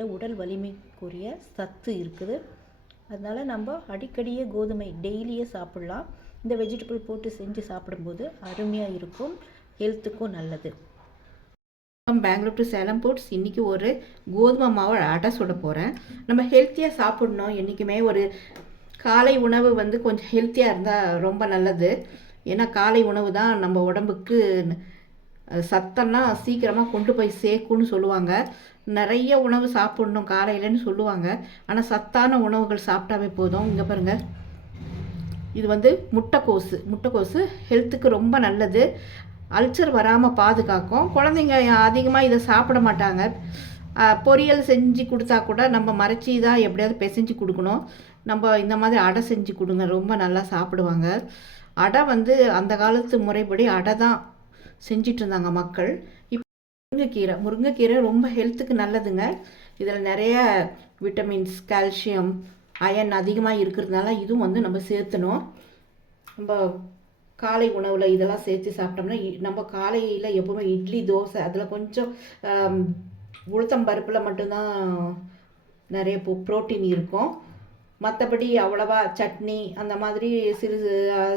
கீரையில் உடல் வலிமைக்குரிய சத்து இருக்குது. அதனால் நம்ம அடிக்கடியே கோதுமை டெய்லியே சாப்பிட்லாம். இந்த வெஜிடபிள் போட்டு செஞ்சு சாப்பிடும்போது அருமையாக இருக்கும். ஹெல்த்துக்கும் நல்லது. பெங்களூர் டு சேலம் போட்ஸ் இன்றைக்கி ஒரு கோதுமை மாவு அடை சுட போகிறேன் நம்ம ஹெல்த்தியாக சாப்பிடணும். என்றைக்குமே ஒரு காலை உணவு வந்து கொஞ்சம் ஹெல்த்தியாக இருந்தால் ரொம்ப நல்லது. ஏன்னா காலை உணவு தான் நம்ம உடம்புக்கு சத்தம்னா சீக்கிரமாக கொண்டு போய் சேர்க்கும்னு சொல்லுவாங்க. நிறைய உணவு சாப்பிடணும் காலையிலன்னு சொல்லுவாங்க. ஆனால் சத்தான உணவுகள் சாப்பிட்டாவே போதும். இங்கே பாருங்கள் இது வந்து முட்டைக்கோசு. முட்டைக்கோசு ஹெல்த்துக்கு ரொம்ப நல்லது. அல்சர் வராமல் பாதுகாக்கும். குழந்தைங்க அதிகமாக இதை சாப்பிட மாட்டாங்க. பொரியல் செஞ்சு கொடுத்தா கூட நம்ம மறைச்சி தான் எப்படியாவது பிசைஞ்சு கொடுக்கணும். நம்ம இந்த மாதிரி அடை செஞ்சு கொடுங்க. ரொம்ப நல்லா சாப்பிடுவாங்க. அடை வந்து அந்த காலத்து முறைப்படி அடை தான். செஞ்சிட்டு இருந்தாங்க மக்கள். இப்போ முருங்கைக்கீரை. முருங்கைக்கீரை ரொம்ப ஹெல்த்துக்கு நல்லதுங்க. இதில் நிறைய விட்டமின்ஸ் கால்சியம் அயன் அதிகமாக இருக்கிறதுனால இதுவும் வந்து நம்ம சேர்த்தணும். நம்ம காலை உணவில் இதெல்லாம் சேர்த்து சாப்பிட்டோம்னா இ- நம்ம காலையில் எப்போவுமே இட்லி தோசை அதில் கொஞ்சம் உளுத்தம் பருப்பில் மட்டும்தான் நிறைய ப்ரோட்டீன் இருக்கும். மற்றபடி அவ்வளவா சட்னி அந்த மாதிரி சிறிது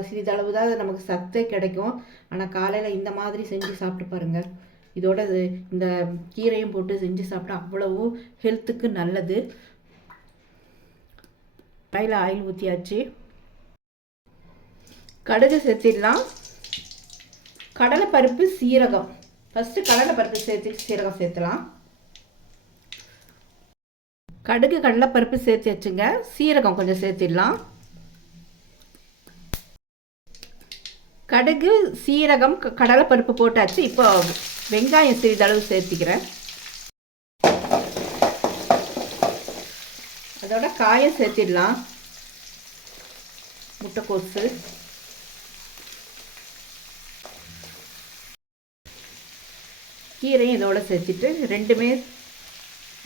சிறிதளவு தான் நமக்கு சத்தே கிடைக்கும். ஆனால் காலையில் இந்த மாதிரி செஞ்சு சாப்பிட்டு பாருங்கள் இதோட இந்த கீரையும் போட்டு செஞ்சு சாப்பிட்டா அவ்வளவு ஹெல்த்துக்கு நல்லது. கையில் ஆயில் ஊற்றியாச்சு கடுகு சேர்த்திடலாம். கடலைப்பருப்பு சீரகம். ஃபஸ்ட்டு கடலைப்பருப்பு சேர்த்து சீரகம் சேர்த்துலாம். கடுகு கடலைப்பருப்பு சேர்த்து வச்சுங்க. சீரகம் கொஞ்சம் சேர்த்திடலாம். கடுகு சீரகம் க- கடலைப்பருப்பு போட்டாச்சு. இப்போ வெங்காயம் சிறிதளவு சேர்த்திக்கிறேன். அதோட காயம் சேர்த்திடலாம். முட்டைக்கோசு கீரையும் இதோட சேர்த்துட்டு ரெண்டுமே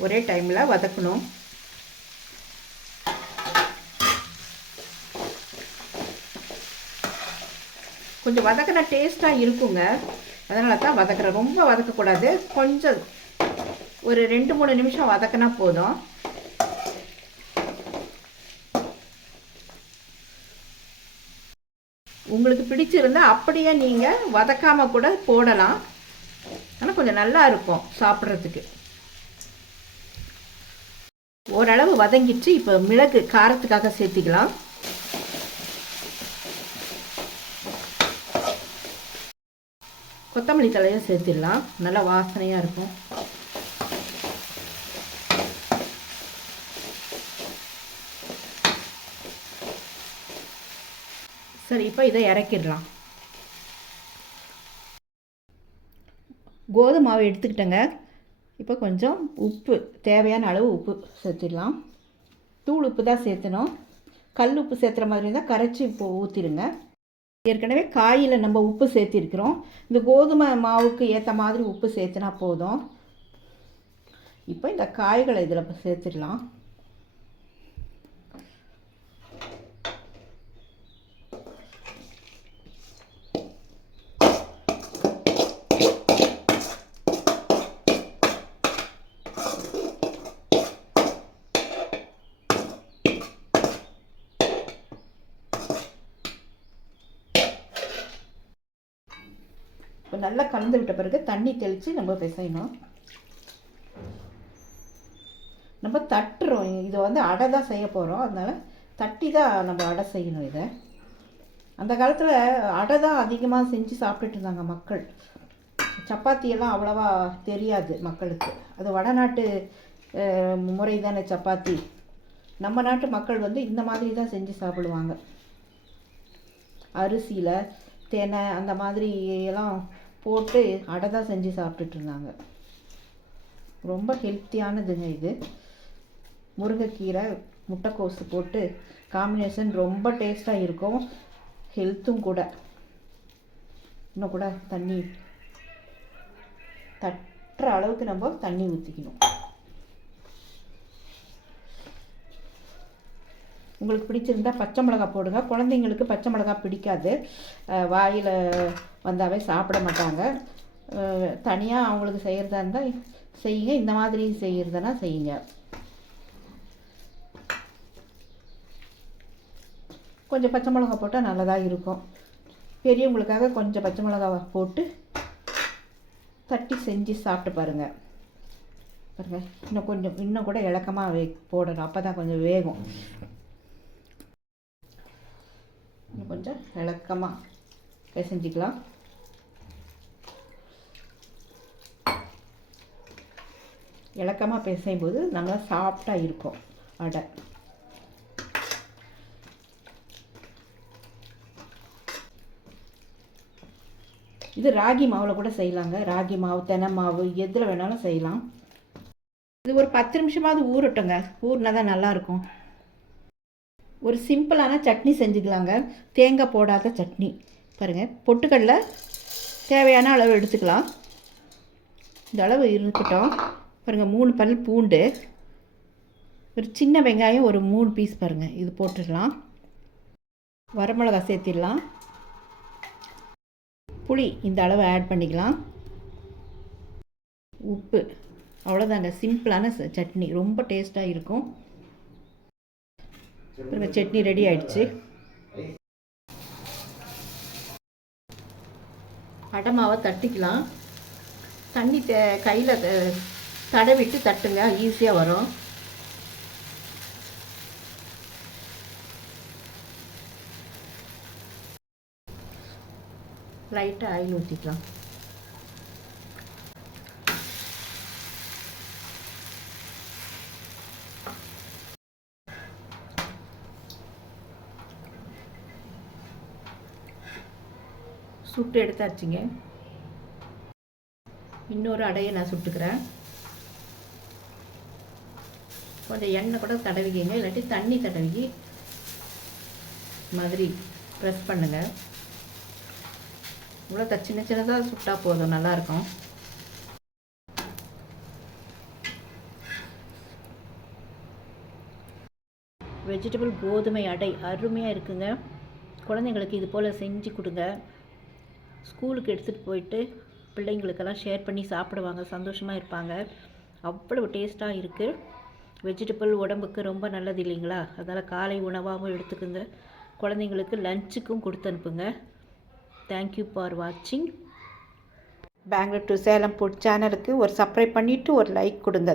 ஒரே டைமில் வதக்கணும். கொஞ்சம் வதக்கின டேஸ்ட்டாக இருக்குங்க. அதனால தான் வதக்குறேன் ரொம்ப வதக்கக்கூடாது. கொஞ்சம் ஒரு ரெண்டு மூணு நிமிஷம் வதக்கினா போதும். உங்களுக்கு பிடிச்சிருந்தா அப்படியே நீங்கள் வதக்காமல் கூட போடலாம். ஆனால் கொஞ்சம் நல்லா இருக்கும் சாப்பிட்றதுக்கு. ஓரளவு வதங்கிட்டு இப்போ மிளகு காரத்துக்காக சேர்த்திக்கலாம். கொத்தமல்லி தலையும் சேர்த்திடலாம். நல்லா வாசனையாக இருக்கும். சரி இப்போ இதை இறக்கிடலாம். கோதுமாவை எடுத்துக்கிட்டேங்க. இப்போ கொஞ்சம் உப்பு தேவையான அளவு உப்பு சேர்த்துடலாம். தூள் உப்பு தான் சேர்த்தணும். கல் உப்பு சேர்த்துற மாதிரி இருந்தால் கரைச்சி இப்போ ஊற்றிடுங்க ஏற்கனவே காயில் நம்ம உப்பு சேர்த்திருக்கிறோம். இந்த கோதுமை மாவுக்கு ஏற்ற மாதிரி உப்பு சேர்த்துனா போதும். இப்போ இந்த காய்களை இதில் சேர்த்துடலாம். இப்போ நல்லா கலந்து விட்ட பிறகு தண்ணி தெளித்து நம்ம பிசையணும். நம்ம தட்டுறோம். இதை வந்து அடை தான் செய்ய போகிறோம் அதனால் தட்டி தான் நம்ம அடை செய்யணும் இதை. அந்த காலத்தில் அடை தான் அதிகமாக செஞ்சு சாப்பிட்டுட்டு இருந்தாங்க மக்கள். சப்பாத்தியெல்லாம் அவ்வளவா தெரியாது மக்களுக்கு. அது வடநாட்டு முறை தானே சப்பாத்தி. நம்ம நாட்டு மக்கள் வந்து இந்த மாதிரி தான் செஞ்சு சாப்பிடுவாங்க. அரிசியில் தெனை அந்த மாதிரி எல்லாம் போட்டு அடை தான் செஞ்சு சாப்பிட்டுட்டு இருந்தாங்க ரொம்ப ஹெல்த்தியானதுங்க இது. முருங்கைக்கீரை முட்டைக்கோசு போட்டு காம்பினேஷன் ரொம்ப டேஸ்ட்டாக இருக்கும். ஹெல்த்தும் கூட. இன்னும் கூட தண்ணி தட்டுற அளவுக்கு நம்ம தண்ணி ஊற்றிக்கணும் உங்களுக்கு பிடிச்சிருந்தா பச்சை மிளகாய் போடுங்க. குழந்தைங்களுக்கு பச்சை மிளகாய் பிடிக்காது. வாயில் வந்தாவே சாப்பிட மாட்டாங்க. தனியாக அவங்களுக்கு செய்கிறதா இருந்தால் செய்யுங்க. இந்த மாதிரி செய்கிறதுனா செய்யுங்க. கொஞ்சம் பச்சை மிளகா போட்டால் நல்லதாக இருக்கும். பெரியவங்களுக்காக கொஞ்சம் பச்சை மிளகாவை போட்டு தட்டி செஞ்சு சாப்பிட்டு பாருங்கள் பாருங்கள் இன்னும் கொஞ்சம் இன்னும் கூட இலக்கமாக வே போடணும். அப்போ தான் கொஞ்சம் வேகும். கொஞ்சம் இலக்கமாக பிசைஞ்சிக்கலாம். இலக்கமாக பிசையும் போது நல்லா சாஃப்டாக இருக்கும் அடை. இது ராகி மாவில் கூட செய்யலாங்க. ராகி மாவு தெனை மாவு எதில் வேணாலும் செய்யலாம். இது ஒரு பத்து நிமிஷமாவது ஊறட்டுங்க. ஊறினா தான் நல்லாயிருக்கும் ஒரு சிம்பிளான சட்னி செஞ்சுக்கலாங்க. தேங்காய் போடாத சட்னி. பாருங்கள் பொட்டுக்கடலை தேவையான அளவு எடுத்துக்கலாம். இந்த அளவு இருக்கட்டும் பாருங்கள் மூணு பல் பூண்டு. ஒரு சின்ன வெங்காயம் ஒரு மூணு பீஸ் பாருங்கள் இது போட்டுடலாம். வரமிளகா சேர்த்திடலாம். புளி இந்த அளவு ஆட் பண்ணிக்கலாம். உப்பு அவ்வளோதாங்க சிம்பிளான ச- சட்னி. ரொம்ப டேஸ்ட்டாக இருக்கும். பாருங்க சட்னி ரெடி ஆயிடுச்சு. அடை மாவை தட்டிக்கலாம். தண்ணி த கையில் தடவிட்டு தட்டுங்க ஈஸியாக வரும். லைட்டாக ஆயில் ஊற்றிக்கலாம் சுட்டு எடுத்தாச்சுங்க. இன்னொரு அடையை நான் சுட்டுக்கிறேன். கொஞ்சம் எண்ணெய் கூட தடவிக்கிங்க இல்லாட்டி தண்ணி தடவி மாதிரி ப்ரெஸ் பண்ணுங்கள் இவ்வளோ சின்ன சின்னதாக சுட்டால் போதும் நல்லாயிருக்கும். வெஜிடபிள் கோதுமை அடை அருமையாக இருக்குங்க. குழந்தைங்களுக்கு இது போல் செஞ்சு கொடுங்க. ஸ்கூலுக்கு எடுத்துகிட்டு போயிட்டு பிள்ளைங்களுக்கெல்லாம் ஷேர் பண்ணி சாப்பிடுவாங்க சந்தோஷமாக இருப்பாங்க. அவ்வளவு டேஸ்ட்டாக இருக்குது வெஜிடபிள் உடம்புக்கு ரொம்ப நல்லது இல்லைங்களா? அதனால் காலை உணவாகவும் எடுத்துக்கோங்க. குழந்தைங்களுக்கு லஞ்சுக்கும் கொடுத்து அனுப்புங்க. தேங்க்யூ ஃபார் வாட்சிங் பெங்களூர் டு சேலம் ஃபுட் சேனலுக்கு ஒரு சப்ஸ்கிரைப் பண்ணிவிட்டு ஒரு லைக் கொடுங்க.